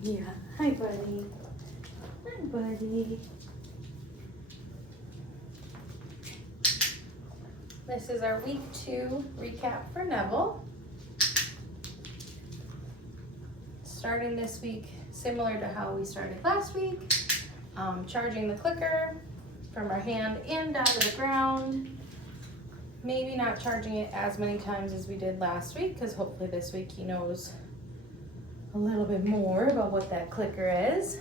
Yeah. Hi, buddy. Hi, buddy. This is our week 2 recap for Neville. Starting this week, similar to how we started last week, charging the clicker from our hand and down to the ground. Maybe not charging it as many times as we did last week, because hopefully this week he knows a little bit more about what that clicker is.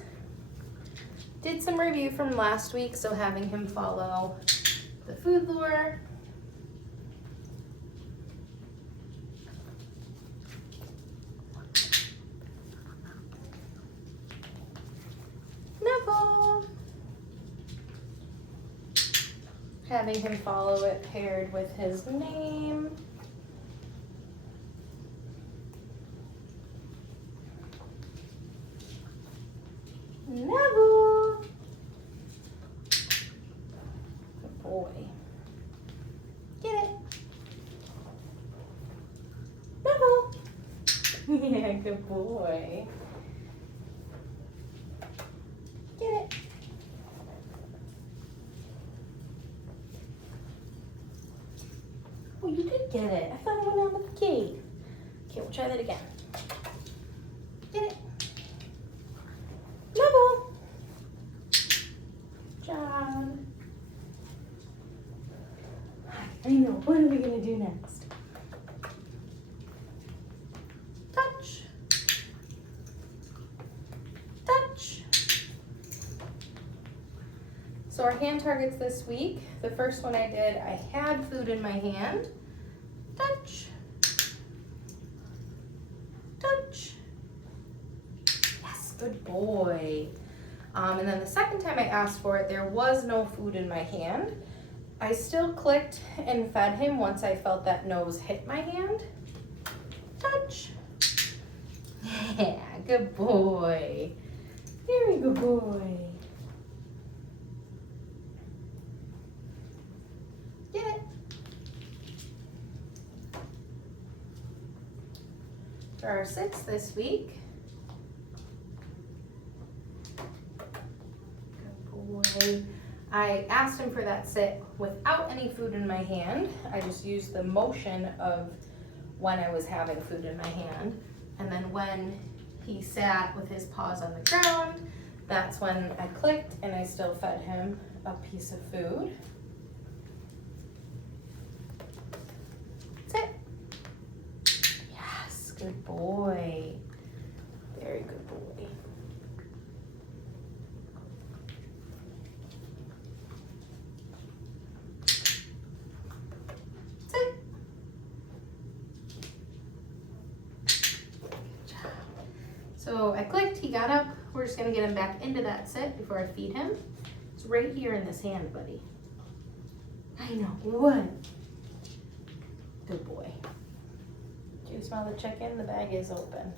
Did some review from last week, so having him follow the food lure. Neville. Having him follow it paired with his name. Neville. Good boy. Get it. Neville. Yeah, good boy. Get it. Oh, you did get it. I thought it went on with the gate. Okay, we'll try that again. Get it. Neville. Good job. I know. What are we going to do next? Touch. Touch. So our hand targets this week. The first one I did, I had food in my hand. Touch. Touch. Yes, good boy. And then the second time I asked for it, there was no food in my hand. I still clicked and fed him once I felt that nose hit my hand. Touch. Yeah, good boy. Very good boy. Get it. For our sits this week. Good boy. I asked him for that sit without any food in my hand. I just used the motion of when I was having food in my hand. And then when he sat with his paws on the ground, that's when I clicked and I still fed him a piece of food. Sit. Yes, good boy. Very good boy. Sit. Good job. So I clicked, he got up. We're just gonna get him back into that sit before I feed him. It's right here in this hand, buddy. I know, what? Good boy. Do you smell the chicken? The bag is open.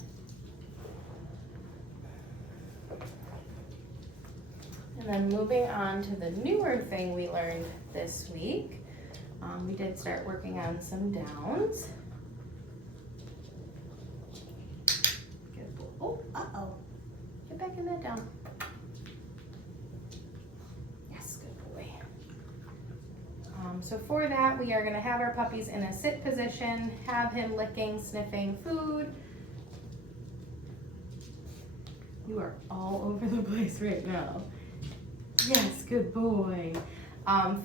And then moving on to the newer thing we learned this week. We did start working on some downs. Good boy. Oh, uh-oh. Get back in that down. Yes, good boy. So for that, we are gonna have our puppies in a sit position, have him licking, sniffing food. You are all over the place right now. Yes, good boy.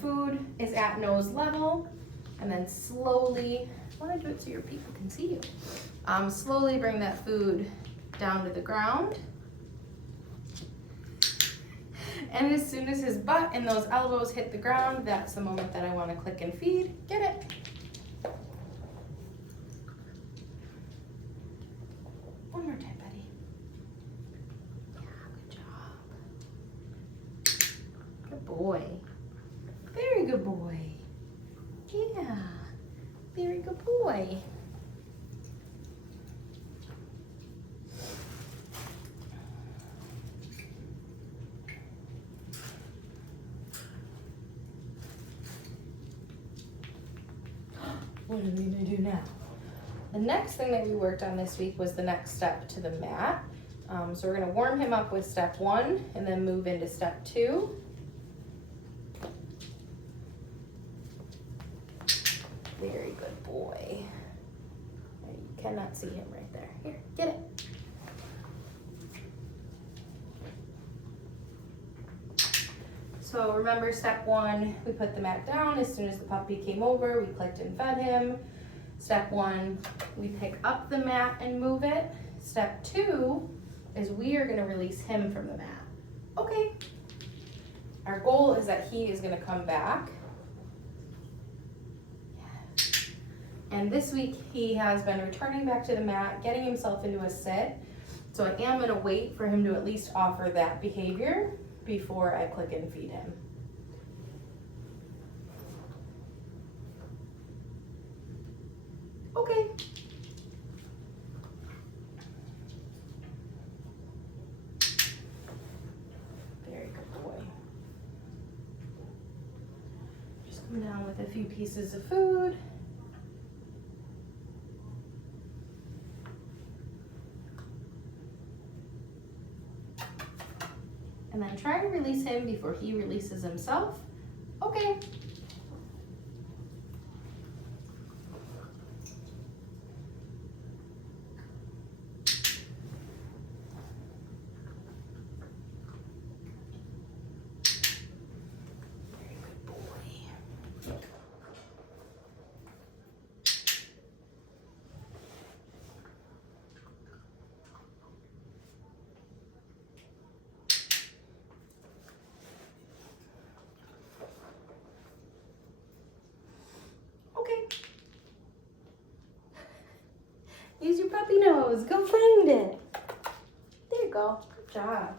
Food is at nose level, and then slowly, I wanna do it so your people can see you. Slowly bring that food down to the ground. And as soon as his butt and those elbows hit the ground, that's the moment that I want to click and feed. Get it. One more time, buddy. Yeah, good job. Good boy. Very good boy. Yeah, very good boy. What are we gonna do now? The next thing that we worked on this week was the next step to the mat. So we're gonna warm him up with step 1 and then move into step 2. Very good boy. You cannot see him right there. Here, get it. So remember step 1, we put the mat down. As soon as the puppy came over, we clicked and fed him. Step 1, we pick up the mat and move it. Step 2 is we are gonna release him from the mat. Okay. Our goal is that he is gonna come back. And this week he has been returning back to the mat, getting himself into a sit. So I am gonna wait for him to at least offer that behavior before I click and feed him. Okay. Very good boy. Just come down with a few pieces of food. And then try to release him before he releases himself. Okay. Very good boy. Use your puppy nose. Go find it. There you go. Good job.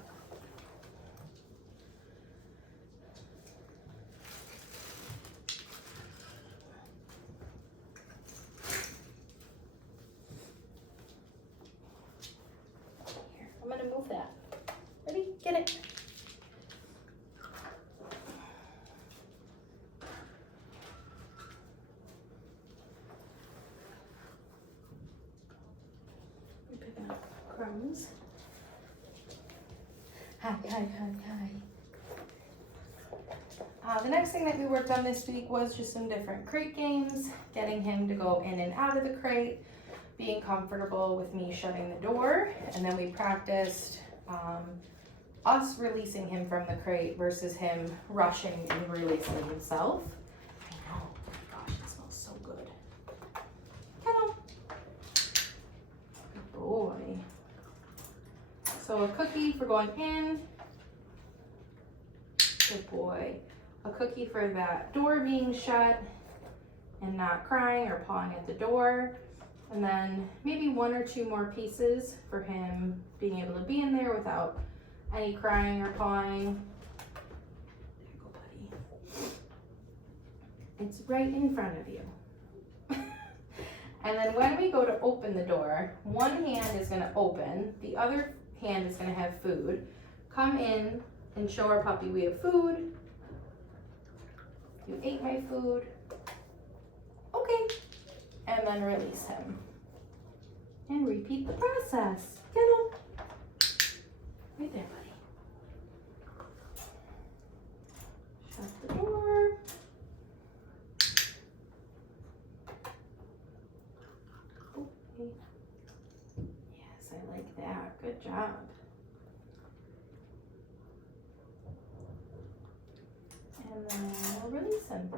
Here, I'm gonna move that. Ready? Get it. Crumbs. Hi. The next thing that we worked on this week was just some different crate games, getting him to go in and out of the crate, being comfortable with me shutting the door, and then we practiced us releasing him from the crate versus him rushing and releasing himself. I know, oh my gosh, it smells so good. Kettle. Good boy. So a cookie for going in. Good boy. A cookie for that door being shut and not crying or pawing at the door. And then maybe 1 or 2 more pieces for him being able to be in there without any crying or pawing. There you go, buddy. It's right in front of you. And then when we go to open the door, one hand is gonna open, the other hand is gonna have food. Come in and show our puppy we have food. You ate my food. Okay. And then release him. And repeat the process. Kettle. Right there, buddy. Shut the door. Okay. Yes, I like that. Good job. And then we'll release him.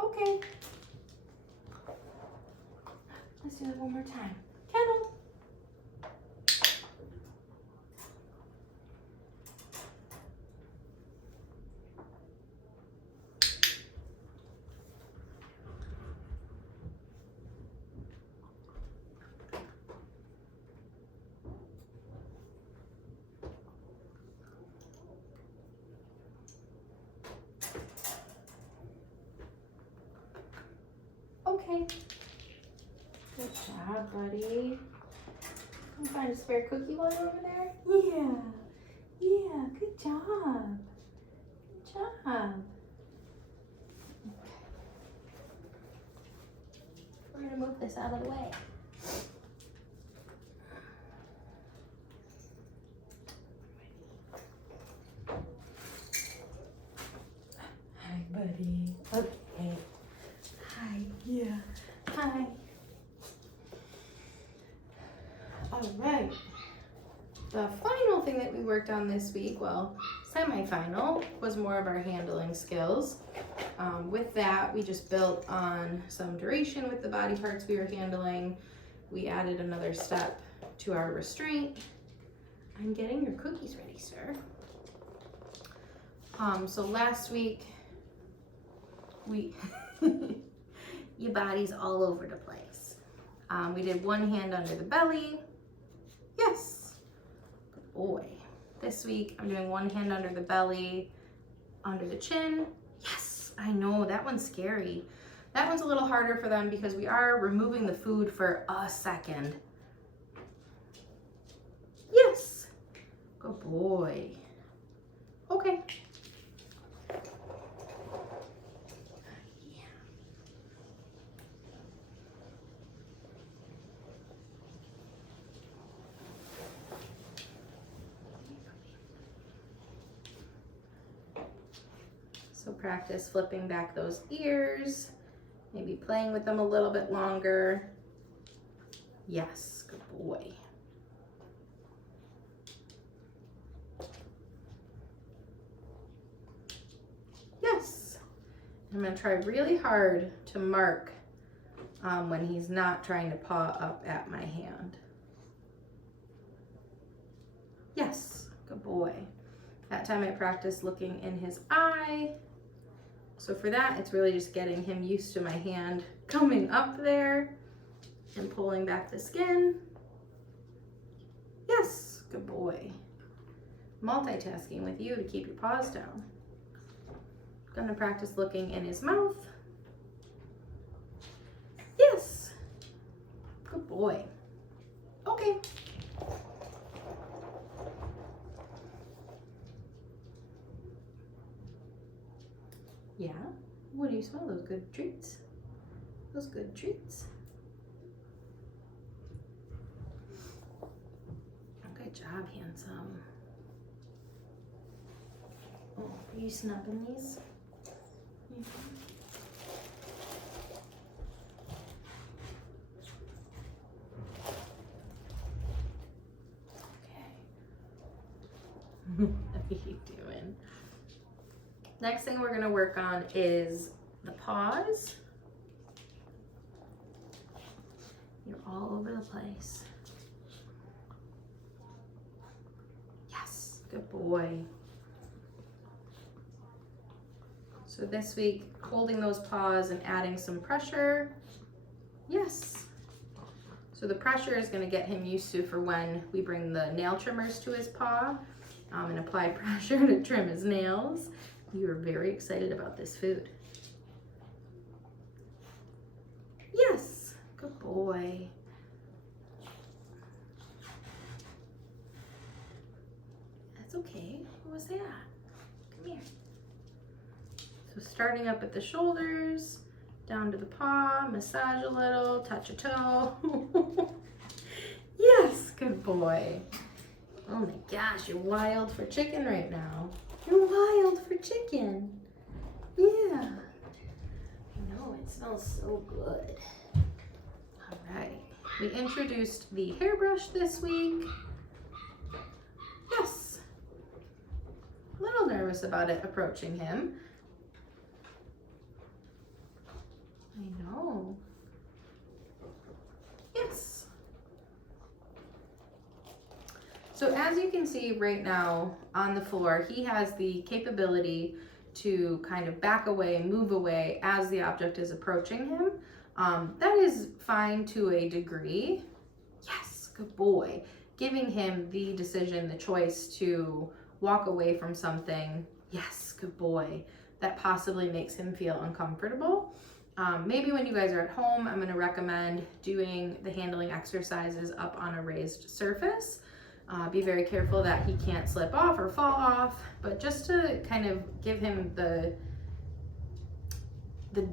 Okay. Let's do it one more time. Kettle. Okay. Good job, buddy. Can you find a spare cookie one over there? Yeah. Yeah, good job. Good job. Okay. We're gonna move this out of the way. All right. The final thing that we worked on this week, well, semi-final, was more of our handling skills. With that, we just built on some duration with the body parts we were handling. We added another step to our restraint. I'm getting your cookies ready, sir. So last week, your body's all over the place. We did one hand under the belly. Yes, good boy. This week, I'm doing one hand under the belly, under the chin. Yes, I know, that one's scary. That one's a little harder for them because we are removing the food for a second. Yes, good boy. Okay. So practice flipping back those ears, maybe playing with them a little bit longer. Yes, good boy. Yes. I'm gonna try really hard to mark when he's not trying to paw up at my hand. Yes, good boy. That time I practiced looking in his eye. So for that, it's really just getting him used to my hand coming up there and pulling back the skin. Yes, good boy. Multitasking with you to keep your paws down. Gonna practice looking in his mouth. Yes, good boy. Okay. Yeah, what do you smell? Those good treats? Those good treats? Good job, handsome. Oh, are you snubbing these? Okay. What are you doing? Next thing we're gonna work on is the paws. You're all over the place. Yes, good boy. So this week, holding those paws and adding some pressure. Yes. So the pressure is gonna get him used to for when we bring the nail trimmers to his paw and apply pressure to trim his nails. You are very excited about this food. Yes, good boy. That's okay. What was that? Come here. So starting up at the shoulders, down to the paw, massage a little, touch a toe. Yes, good boy. Oh my gosh, you're wild for chicken right now. You're wild for chicken. Yeah. I know, it smells so good. All right. We introduced the hairbrush this week. Yes. A little nervous about it approaching him. I know. Yes. So as you can see right now on the floor, he has the capability to kind of back away, move away as the object is approaching him. That is fine to a degree. Yes, good boy. Giving him the decision, the choice to walk away from something. Yes, good boy. That possibly makes him feel uncomfortable. Maybe when you guys are at home, I'm gonna recommend doing the handling exercises up on a raised surface. Be very careful that he can't slip off or fall off, but just to kind of give him the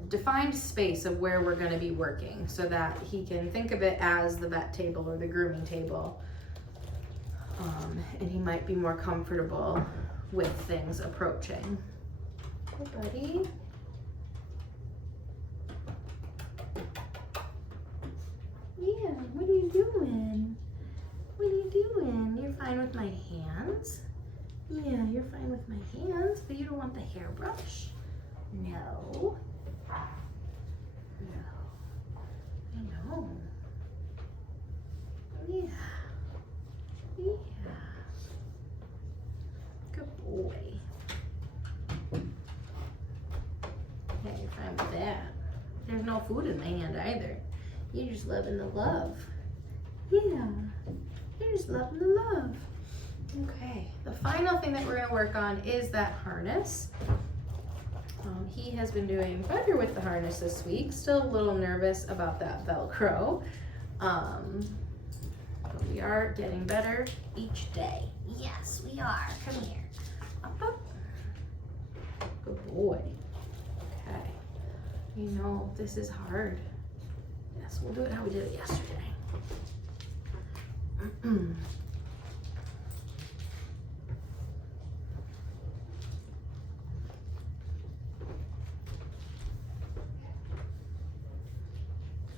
defined space of where we're going to be working so that he can think of it as the vet table or the grooming table. And he might be more comfortable with things approaching. Hey, buddy. Yeah, what are you doing? hands? Yeah, you're fine with my hands, but you don't want the hairbrush? No. No. I know. Yeah. Yeah. Good boy. Yeah, you're fine with that. There's no food in my hand either. You're just loving the love. Yeah. You're just loving the love. Okay. The final thing that we're going to work on is that harness. He has been doing better with the harness this week. Still a little nervous about that Velcro. But we are getting better each day. Yes, we are. Come here. Up, up. Good boy. Okay. You know, this is hard. Yes, we'll do it how we did it yesterday.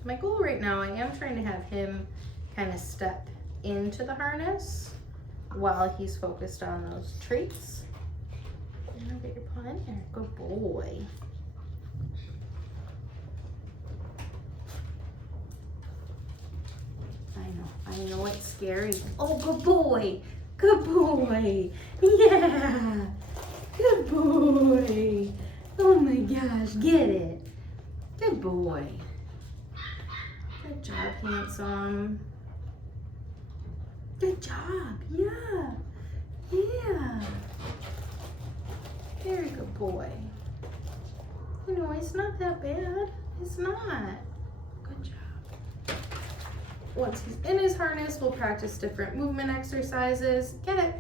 My goal right now, I am trying to have him kind of step into the harness while he's focused on those treats. And I'll get your paw in there. Good boy. I know it's scary. Oh, good boy. Good boy. Yeah. Good boy. Oh my gosh, get it. Good boy. Good job, handsome. Good job, yeah. Yeah. Very good boy. You know, it's not that bad. It's not. Good job. Once he's in his harness, we'll practice different movement exercises. Get it.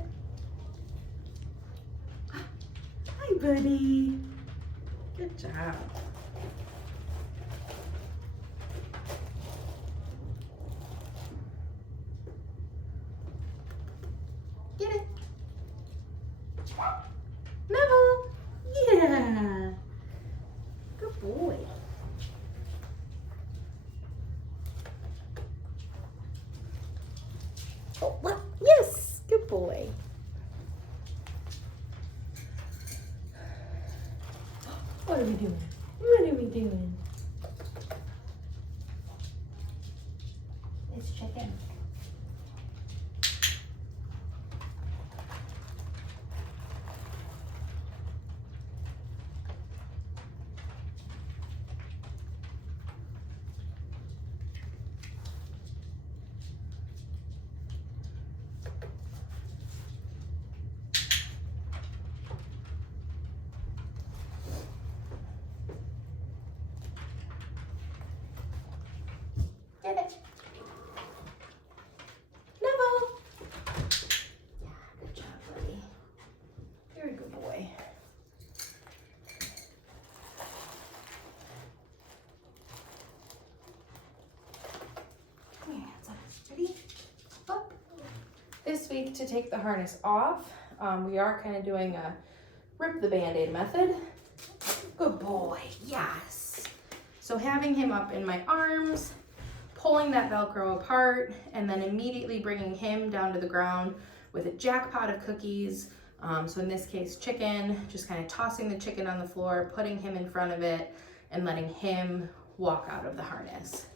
Hi, buddy. Good job. Get it. Neville. Yeah. Good boy. Oh, what? Yes. Good boy. What are we doing? What are we doing? It's chicken. Get it. Neville. Yeah, good job, buddy. Very good boy. Come here, hands up. Ready? Up. This week, to take the harness off, we are kind of doing a rip the Band-Aid method. Good boy. Yes. So having him up in my arms, pulling that Velcro apart, and then immediately bringing him down to the ground with a jackpot of cookies. So in this case, chicken, just kind of tossing the chicken on the floor, putting him in front of it, and letting him walk out of the harness.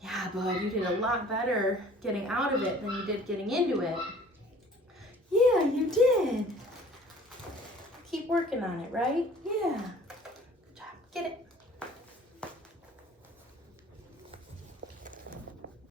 Yeah, bud, you did a lot better getting out of it than you did getting into it. Yeah, you did. Keep working on it, right? Yeah. Good job. Get it.